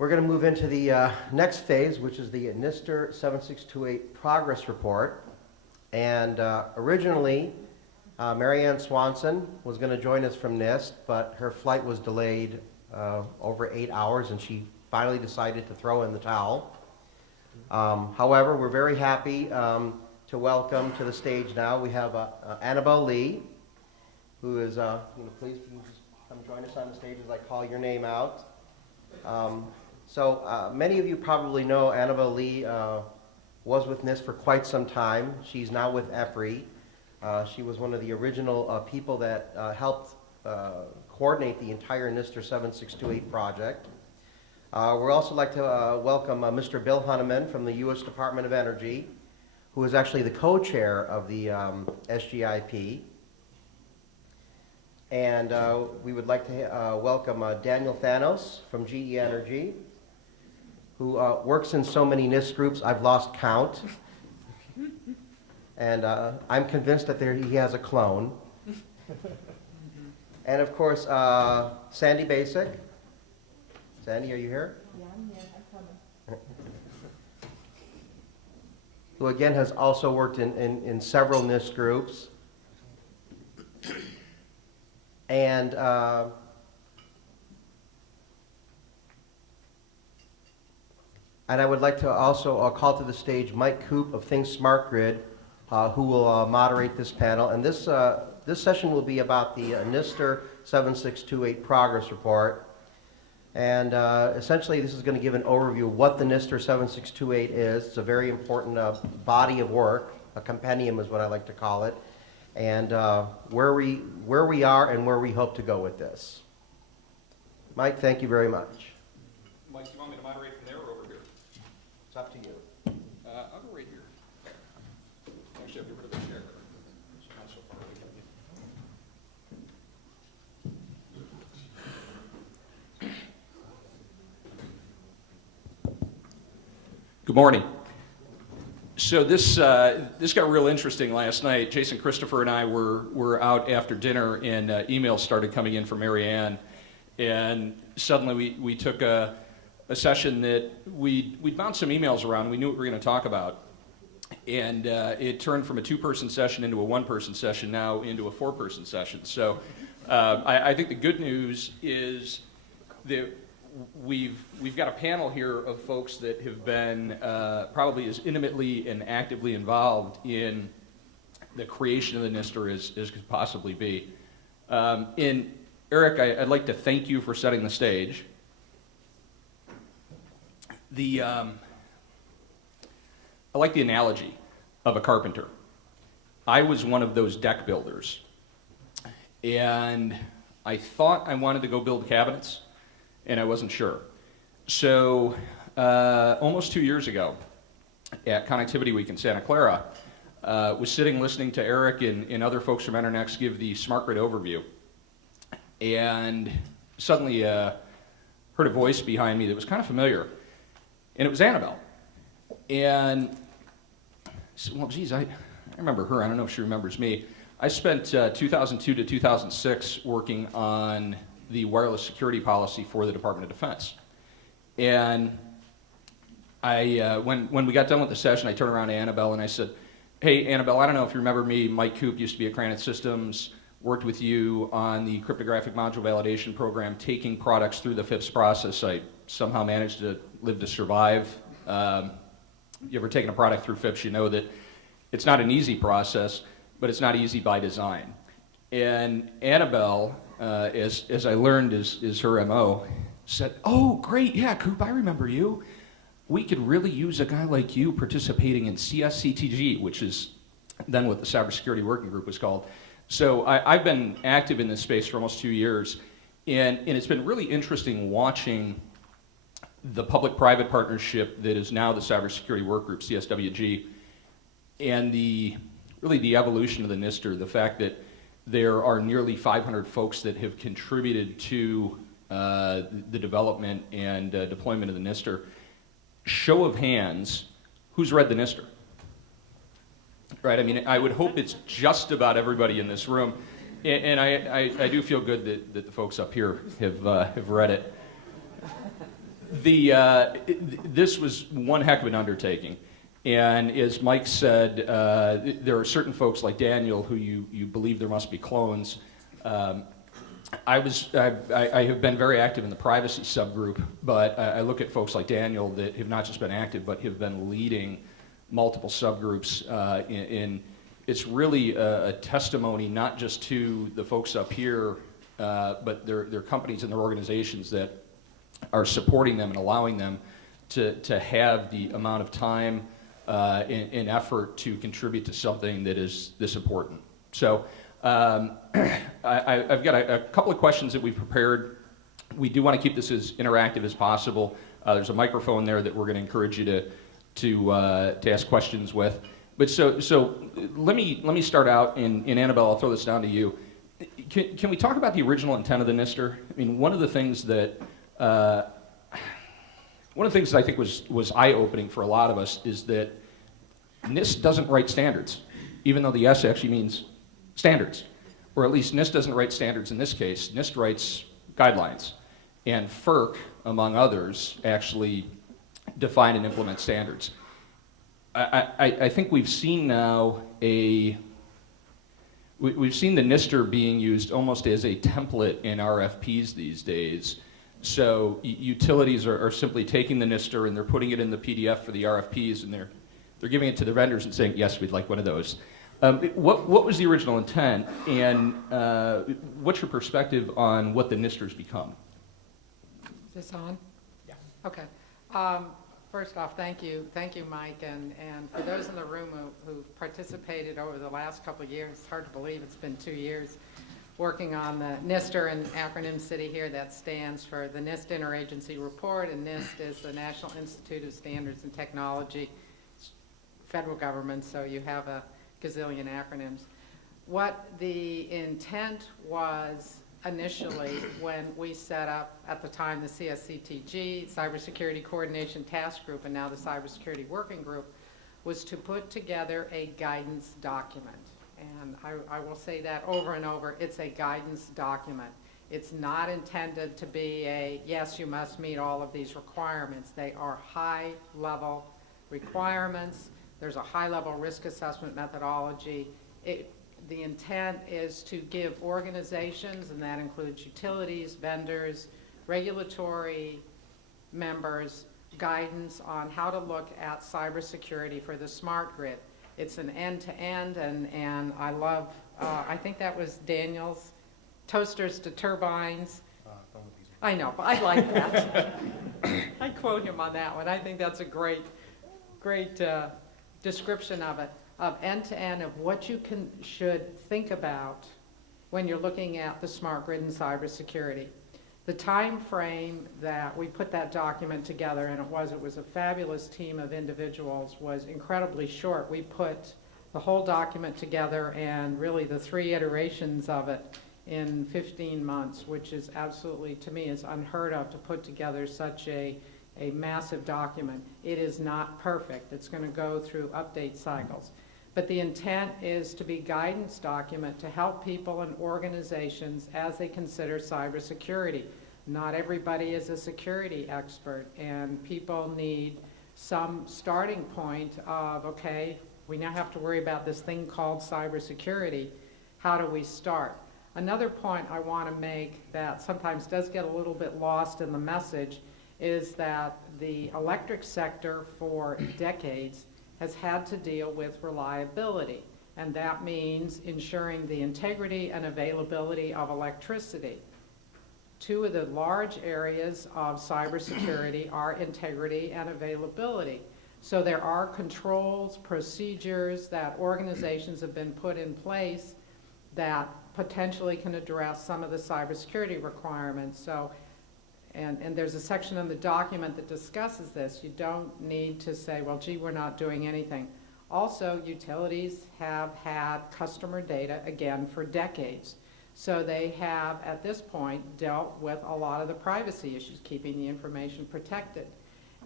We're going to move into the next phase, which is the NISTIR 7628 progress report. And originally, Mary Ann Swanson was going to join us from NIST, but her flight was delayed over 8 hours, and she finally decided to throw in the towel. However, we're very happy to welcome to the stage now, we have Annabelle Lee, who is, please can you just come join us on the stage as I call your name out. So many of you probably know Annabelle Lee was with NIST for quite some time. She's now with EPRI. She was one of the original people that helped coordinate the entire NISTIR 7628 project. We'd also like to welcome Mr. Bill Hunneman from the U.S. Department of Energy, who is actually the co-chair of the SGIP. And we would like to welcome Daniel Thanos from GE Energy, who works in so many NIST groups, I've lost count. And I'm convinced that he has a clone. And of course, Sandy Basic. Sandy, are you here? Yeah, I'm here. I'm coming. Who again has also worked in several NIST groups. And I would like to also call to the stage Mike Coop of Think Smart Grid, who will moderate this panel. And this session will be about the NISTIR 7628 progress report. And essentially, this is going to give an overview of what the NISTIR 7628 is. It's a very important body of work. A compendium is what I like to call it. And where we are and where we hope to go with this. Mike, thank you very much. Mike, do you want me to moderate from there or over here? It's up to you. I'll go right here. Actually, I'll get rid of the chair. It's not so far away from you. Good morning. So this got real interesting last night. Jason Christopher and I were out after dinner, and emails started coming in from Mary Ann, and suddenly we took a session that we'd bounced some emails around. We knew what we were going to talk about, and it turned from a two-person session into a one-person session, now into a four-person session. So I think the good news is that we've got a panel here of folks that have been probably as intimately and actively involved in the creation of the NISTIR as could possibly be. And Eric, I'd like to thank you for setting the stage. I like the analogy of a carpenter. I was one of those deck builders, and I thought I wanted to go build cabinets, and I wasn't sure. So almost 2 years ago at Connectivity Week in Santa Clara, was sitting listening to Eric and other folks from Internex give the smart grid overview, and suddenly heard a voice behind me that was kind of familiar, and it was Annabelle. And I said, well, geez, I remember her. I don't know if she remembers me. I spent 2002 to 2006 working on the wireless security policy for the Department of Defense. And when we got done with the session, I turned around to Annabelle and I said, hey, Annabelle, I don't know if you remember me. Mike Coop used to be at Granite Systems, worked with you on the cryptographic module validation program, taking products through the FIPS process. I somehow managed to live to survive. You ever taken a product through FIPS, you know that it's not an easy process, but it's not easy by design. And Annabelle, as I learned is her MO, said, oh, great, yeah, Coop, I remember you. We could really use a guy like you participating in CSCTG, which is then what the Cybersecurity Working Group was called. So I've been active in this space for almost 2 years, and it's been really interesting watching the public-private partnership that is now the Cybersecurity Work Group, CSWG, and really the evolution of the NISTIR, the fact that there are nearly 500 folks that have contributed to the development and deployment of the NISTIR. Show of hands, who's read the NISTIR? Right, I mean, I would hope it's just about everybody in this room, and I do feel good that the folks up here have read it. This was one heck of an undertaking. And as Mike said, there are certain folks like Daniel who you believe there must be clones. I have been very active in the privacy subgroup, but I look at folks like Daniel that have not just been active, but have been leading multiple subgroups. It's really a testimony not just to the folks up here, but their companies and their organizations that are supporting them and allowing them to have the amount of time and effort to contribute to something that is this important. So I've got a couple of questions that we've prepared. We do want to keep this as interactive as possible. There's a microphone there that we're going to encourage you to ask questions with. But so let me start out, and Annabelle, I'll throw this down to you. Can we talk about the original intent of the NISTIR? I mean, one of the things that I think was eye-opening for a lot of us is that NIST doesn't write standards, even though the S actually means standards. Or at least NIST doesn't write standards in this case. NIST writes guidelines. And FERC, among others, actually define and implement standards. I think we've seen now we've seen the NISTIR being used almost as a template in RFPs these days. So utilities are simply taking the NISTIR and they're putting it in the PDF for the RFPs, and they're giving it to the vendors and saying, yes, we'd like one of those. What was the original intent, and what's your perspective on what the NISTIR's become? Is this on? Yeah. Okay. First off, thank you, Mike, and for those in the room who've participated over the last couple of years. It's hard to believe it's been 2 years working on the NISTIR, and acronym city here that stands for the NIST Interagency Report, and NIST is the National Institute of Standards and Technology, federal government, so you have a gazillion acronyms. What the intent was initially when we set up, at the time, the CSCTG, Cybersecurity Coordination Task Group, and now the Cybersecurity Working Group, was to put together a guidance document. And I will say that over and over, it's a guidance document. It's not intended to be a, yes, you must meet all of these requirements. They are high-level requirements. There's a high-level risk assessment methodology. The intent is to give organizations, and that includes utilities, vendors, regulatory members, guidance on how to look at cybersecurity for the smart grid. It's an end-to-end, and I love, I think that was Daniel's, toasters to turbines. I know, but I like that. I quote him on that one. I think that's a great description of it, of end-to-end, of what you should think about when you're looking at the smart grid and cybersecurity. The time frame that we put that document together, and it was a fabulous team of individuals, was incredibly short. We put the whole document together, and really the 3 iterations of it, in 15 months, which is absolutely, to me, is unheard of to put together such a massive document. It is not perfect. It's going to go through update cycles. But the intent is to be guidance document to help people and organizations as they consider cybersecurity. Not everybody is a security expert, and people need some starting point of, okay, we now have to worry about this thing called cybersecurity. How do we start? Another point I want to make that sometimes does get a little bit lost in the message is that the electric sector for decades has had to deal with reliability, and that means ensuring the integrity and availability of electricity. 2 of the large areas of cybersecurity are integrity and availability. So there are controls, procedures that organizations have been put in place that potentially can address some of the cybersecurity requirements. So, and there's a section in the document that discusses this. You don't need to say, well, gee, we're not doing anything. Also, utilities have had customer data, again, for decades. So they have, at this point, dealt with a lot of the privacy issues, keeping the information protected.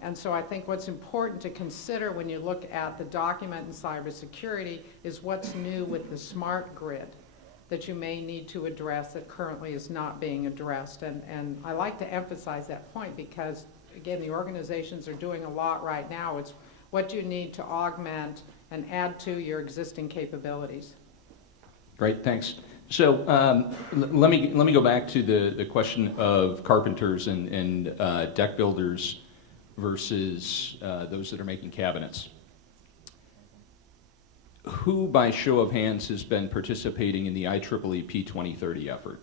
And so I think what's important to consider when you look at the document in cybersecurity is what's new with the smart grid that you may need to address that currently is not being addressed. And I like to emphasize that point because again, the organizations are doing a lot right now. It's what you need to augment and add to your existing capabilities. Great, thanks. So let me go back to the question of carpenters and deck builders versus those that are making cabinets. Who, by show of hands, has been participating in the IEEE P2030 effort?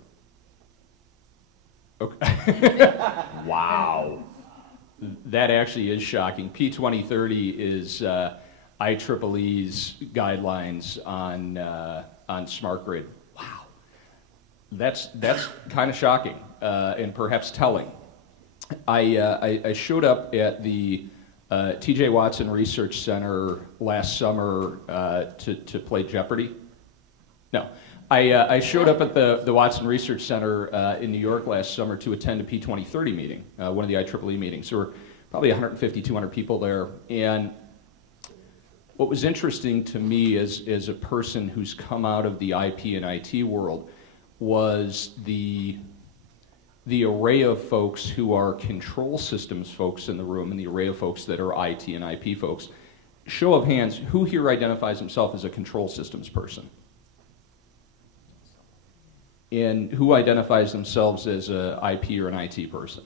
Okay. Wow. That actually is shocking. P2030 is IEEE's guidelines on smart grid. Wow. That's kind of shocking and perhaps telling. I showed up at the T.J. Watson Research Center last summer to play Jeopardy. No, I showed up at the Watson Research Center in New York last summer to attend a P2030 meeting, one of the IEEE meetings. There were probably 150, 200 people there. And what was interesting to me as a person who's come out of the IP and IT world was the array of folks who are control systems folks in the room and the array of folks that are IT and IP folks. Show of hands, who here identifies himself as a control systems person? And who identifies themselves as an IP or an IT person?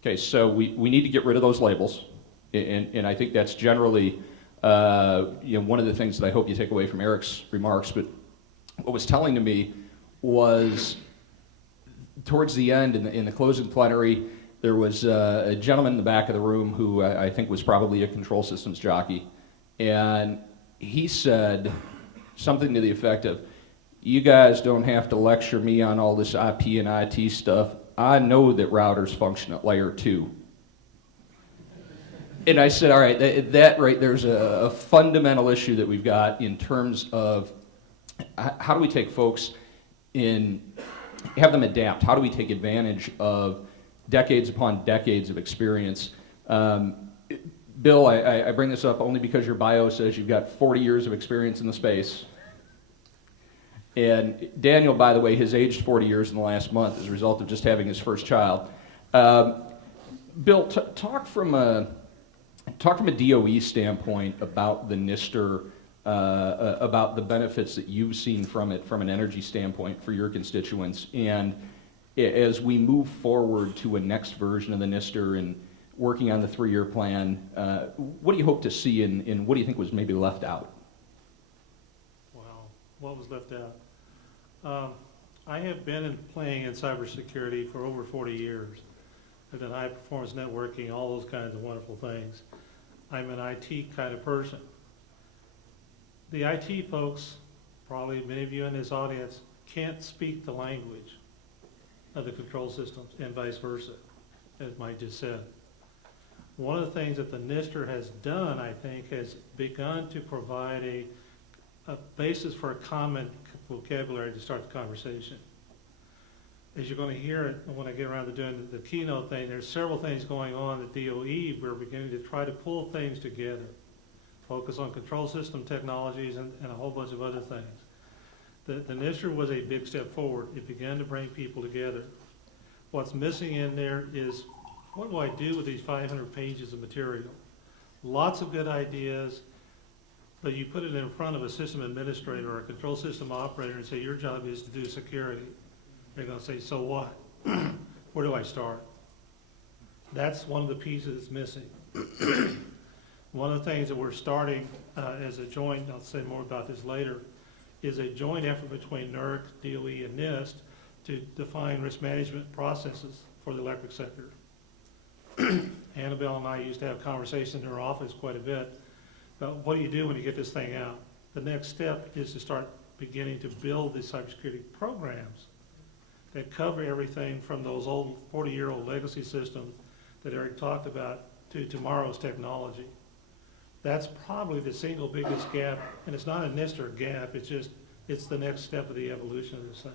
Okay, so we need to get rid of those labels, and I think that's generally one of the things that I hope you take away from Eric's remarks. But what was telling to me was towards the end, in the closing plenary, there was a gentleman in the back of the room who I think was probably a control systems jockey, and he said something to the effect of, "You guys don't have to lecture me on all this IP and IT stuff. I know that routers function at layer 2. And I said, all right, that right there's a fundamental issue that we've got in terms of how do we take folks in, have them adapt? How do we take advantage of decades upon decades of experience? Bill, I bring this up only because your bio says you've got 40 years of experience in the space. And Daniel, by the way, has aged 40 years in the last month as a result of just having his first child. Bill, talk from a DOE standpoint about the NISTIR, about the benefits that you've seen from it from an energy standpoint for your constituents. And as we move forward to a next version of the NISTIR and working on the 3-year plan, what do you hope to see and what do you think was maybe left out? Wow, what was left out? I have been playing in cybersecurity for over 40 years. I've done high performance networking, all those kinds of wonderful things. I'm an IT kind of person. The IT folks, probably many of you in this audience, can't speak the language of the control systems and vice versa, as Mike just said. One of the things that the NISTIR has done, I think, has begun to provide a basis for a common vocabulary to start the conversation. As you're going to hear when I get around to doing the keynote thing, there's several things going on at DOE. We're beginning to try to pull things together, focus on control system technologies and a whole bunch of other things. The NISTIR was a big step forward. It began to bring people together. What's missing in there is, what do I do with these 500 pages of material? Lots of good ideas, but you put it in front of a system administrator or a control system operator and say, your job is to do security. They're going to say, so what? Where do I start? That's one of the pieces that's missing. One of the things that we're starting as a joint, I'll say more about this later, is a joint effort between NERC, DOE, and NIST to define risk management processes for the electric sector. Annabelle and I used to have conversations in her office quite a bit about what do you do when you get this thing out. The next step is to start beginning to build these cybersecurity programs that cover everything from those old 40-year-old legacy systems that Eric talked about to tomorrow's technology. That's probably the single biggest gap, and it's not a NISTIR gap, it's the next step of the evolution of this thing.